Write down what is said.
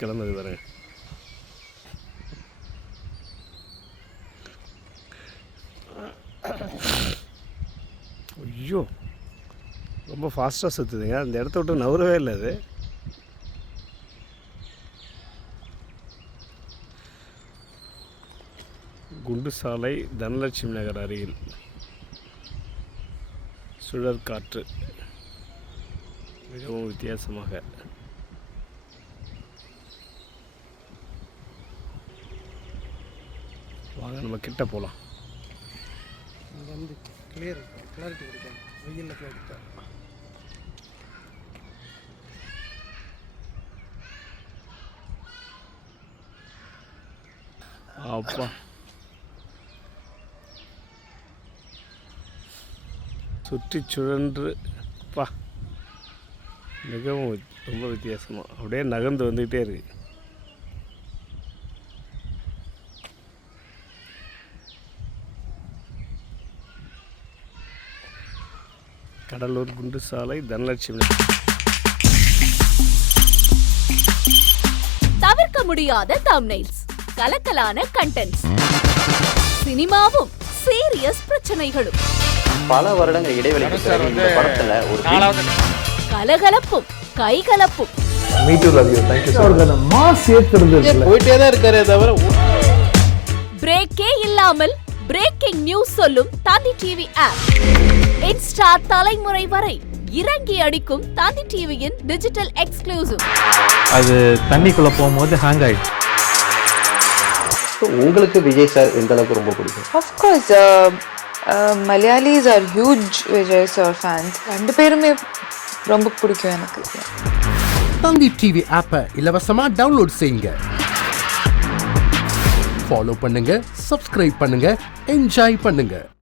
கிளம்புது பாருங்க. ஐயோ, ரொம்ப ஃபாஸ்ட்டாக சுற்றுதுங்க. அந்த இடத்த விட்டு நவரவே இல்லை அது. குண்டு சாலை, தனலட்சுமி நகர் அருகில் சுழற் காற்று மிகவும் வித்தியாசமாக. வாங்க நம்ம கிட்ட போகலாம். இங்கே வந்து கிளாரிட்டி கொடுக்கணும். வெயிலில் கிளாரிட்டி. அப்பா, சுற்றி சுழன்று பா, மிகவும் ரொம்ப வித்தியாசமாக அப்படியே நகர்ந்து வந்துக்கிட்டே இருக்கு. கடலூர் குண்டு சாலை, தனலட்சுமி. தவிர்க்க முடியாத தம்ப்நெயில்ஸ், கலக்கலான கண்டென்ட்ஸ், சினிமாவும் சீரியஸ் பிரச்சனைகளும், பல வருடங்கள் இடைவெளிக்கு பிறகு இந்த படத்துல ஒரு கலகலப்பும் கைகலப்பும், போயிட்டே தான் இருக்காரே தவிர பிரேக்கே இல்லாமல் பிரேக்கிங் நியூஸ் சொல்லும் தந்தி டிவி ஆப். இன்ஸ்டா தலைமுறை வரை இறங்கி அடிக்கும் தந்தி டிவியின் டிஜிட்டல் எக்ஸ்க்ளூசிவ். அது தண்ணிக்குள்ள போகும்போது ஹேங் ஆயிடுச்சு. உங்களுக்கு விஜய் சார் எந்த அளவுக்கு ரொம்ப பிடிக்கும்? Of course, Malayalis are huge Vijay sir fans. ரெண்டு பேருமே ரொம்ப பிடிக்கும் எனக்கு. தந்தி டிவி ஆப்பை இலவசமா டவுன்லோட் செய்யுங்க. ஃபாலோ பண்ணுங்க, சப்ஸ்கிரைப் பண்ணுங்க, என்ஜாய் பண்ணுங்க.